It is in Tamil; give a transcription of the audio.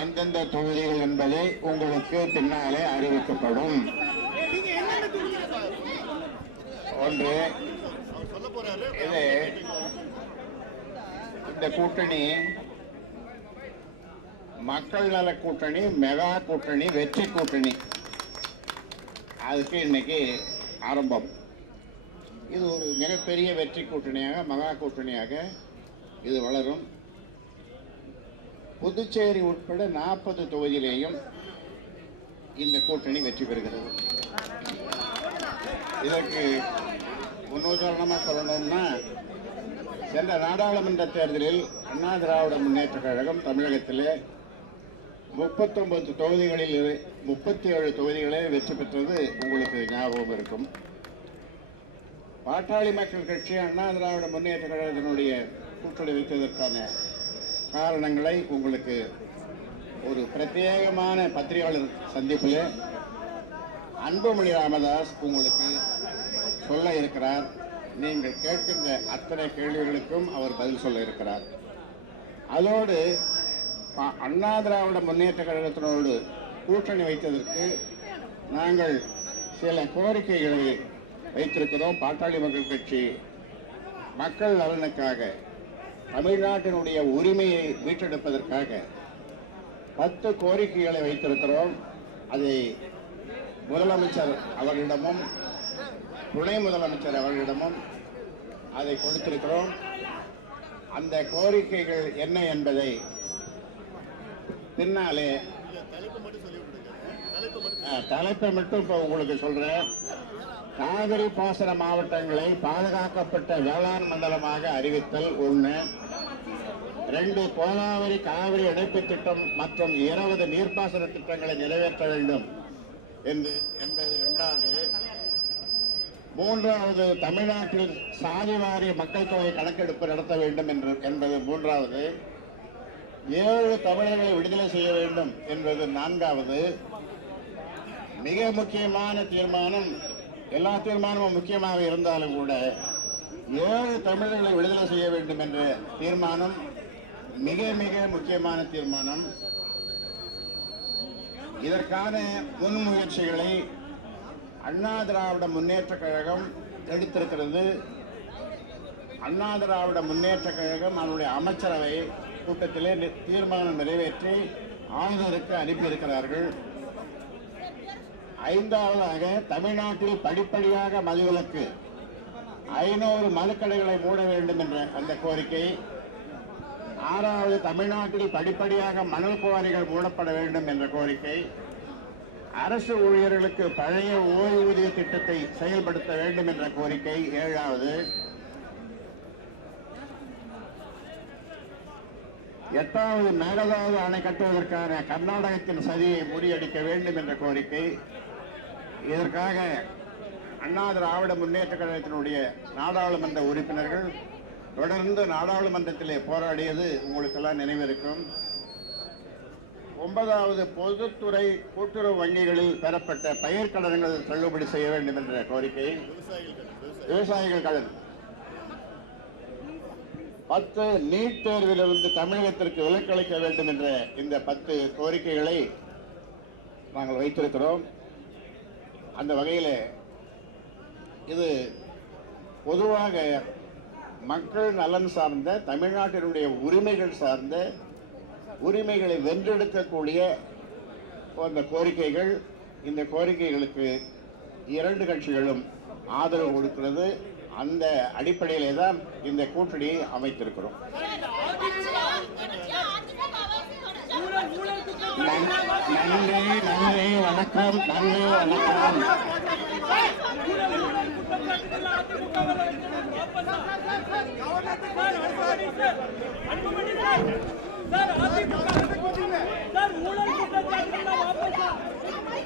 எந்தெந்த தொகுதிகள் என்பதை உங்களுக்கு பின்னாலே அறிவிக்கப்படும். ஒன்று இது இந்த கூட்டணி மக்கள் நல கூட்டணி மெகா கூட்டணி வெற்றி கூட்டணி. அதுக்கு இன்னைக்கு ஆரம்பம். இது ஒரு மிகப்பெரிய வெற்றி கூட்டணியாக மகா கூட்டணியாக இது வளரும். புதுச்சேரி உட்பட நாற்பது தொகுதியிலேயும் இந்த கூட்டணி வெற்றி பெறுகிறது. இதற்கு முன்னுதாரணமாக சொல்லணும்னா சென்ற நாடாளுமன்ற தேர்தலில் அண்ணா திராவிட முன்னேற்ற கழகம் தமிழகத்திலே முப்பத்தொன்பது தொகுதிகளில் இரு- முப்பத்தி ஏழு தொகுதிகளே வெற்றி பெற்றது உங்களுக்கு ஞாபகம் இருக்கும். பாட்டாளி மக்கள் கட்சி அண்ணா திராவிட முன்னேற்ற கழகத்தினுடைய கூட்டணி வைத்ததற்கான காரணங்களை உங்களுக்கு ஒரு பிரத்யேகமான பத்திரிகையாளர் சந்திப்பில் அன்புமணி ராமதாஸ் உங்களுக்கு சொல்ல இருக்கிறார். நீங்கள் கேட்கின்ற அத்தனை கேள்விகளுக்கும் அவர் பதில் சொல்ல இருக்கிறார். அதோடு ப- அண்ணா திராவிட முன்னேற்ற கழகத்தினோடு கூட்டணி வைத்ததற்கு நாங்கள் சில கோரிக்கைகளை வைத்திருக்கிறோம். பாட்டாளி மக்கள் கட்சி மக்கள் நலனுக்காக. தமிழ்நாட்டினுடைய உரிமையை மீட்டெடுப்பதற்காக பத்து கோரிக்கைகளை வைத்திருக்கிறோம். அதை முதலமைச்சர் அவர்களிடமும் துணை முதலமைச்சர் அவர்களிடமும் அதை கொடுத்திருக்கிறோம். அந்த கோரிக்கைகள் என்ன என்பதை பின்னாலே தலைப்பை மட்டும் இப்போ உங்களுக்கு சொல்றேன். காவிரி பாசன மாவட்டங்களை பாதுகாக்கப்பட்ட வேளாண் மண்டலமாக அறிவித்தல் ஒன்று ரெண்டு கோதாவரி காவிரி இணைப்பு திட்டம் மற்றும் இருபது நீர்ப்பாசன திட்டங்களை நிறைவேற்ற வேண்டும் என்று என்பது இரண்டாவது. மூன்றாவது தமிழ்நாட்டில் சாதிவாரி மக்கள் தொகை கணக்கெடுப்பு நடத்த வேண்டும் என்று என்பது மூன்றாவது. ஏழு தமிழர்களை விடுதலை செய்ய வேண்டும் என்பது நான்காவது. மிக முக்கியமான தீர்மானம் எல்லா தீர்மானமும் முக்கியமாக இருந்தாலும் கூட ஏழு தமிழர்களை விடுதலை செய்ய வேண்டும் என்ற தீர்மானம் மிக மிக முக்கியமான தீர்மானம். இதற்கான முன்முயற்சிகளை அண்ணா திராவிட முன்னேற்ற கழகம் எடுத்திருக்கிறது. அண்ணா திராவிட முன்னேற்ற கழகம் அதனுடைய அமைச்சரவை கூட்டத்திலே நி- தீர்மானம் நிறைவேற்றி ஆளுநருக்கு அனுப்பியிருக்கிறார்கள். ஐந்தாவதாக தமிழ்நாட்டில் படிப்படியாக மதுவிலக்கு. ஐநூறு மதுக்கடைகளை மூட வேண்டும் என்ற அந்த கோரிக்கை. ஆறாவது தமிழ்நாட்டில் படிப்படியாக மணல் குவாரிகள் மூடப்பட வேண்டும் என்ற கோரிக்கை. அரசு ஊழியர்களுக்கு பழைய ஓய்வூதிய திட்டத்தை செயல்படுத்த வேண்டும் என்ற கோரிக்கை. ஏழாவது எட்டாவது மேகதாது அணை கட்டுவதற்கான கர்நாடகத்தின் சதியை முறியடிக்க வேண்டும் என்ற கோரிக்கை. இதற்காக அண்ணா திராவிட முன்னேற்ற கழகத்தினுடைய நாடாளுமன்ற உறுப்பினர்கள் தொடர்ந்து நாடாளுமன்றத்திலே போராடியது உங்களுக்கெல்லாம் நினைவிருக்கும். ஒன்பதாவது பொதுத்துறை கூட்டுறவு வங்கிகளில் பெறப்பட்ட பயிர் கடன்கள் தள்ளுபடி செய்ய வேண்டும் என்ற கோரிக்கை. விவசாயிகள் கடன். பத்து நீட் தேர்விலிருந்து தமிழகத்திற்கு விலக்களிக்க வேண்டும் என்ற இந்த பத்து கோரிக்கைகளை நாங்கள் வைத்திருக்கிறோம். அந்த வகையில் இது பொதுவாக மக்கள் நலன் சார்ந்த தமிழ்நாட்டினுடைய உரிமைகள் சார்ந்த உரிமைகளை வென்றெடுக்கக்கூடிய அந்த கோரிக்கைகள் இந்த கோரிக்கைகளுக்கு இரண்டு கட்சிகளும் ஆதரவு கொடுக்கிறது அந்த அடிப்படையிலே தான் இந்த கூட்டணியை அமைத்திருக்கிறோம் நன்றி நன்றி வணக்கம் நன்றி வணக்கம். சார் ஊழல் குற்றச்சாட்டுகள் வாபஸ்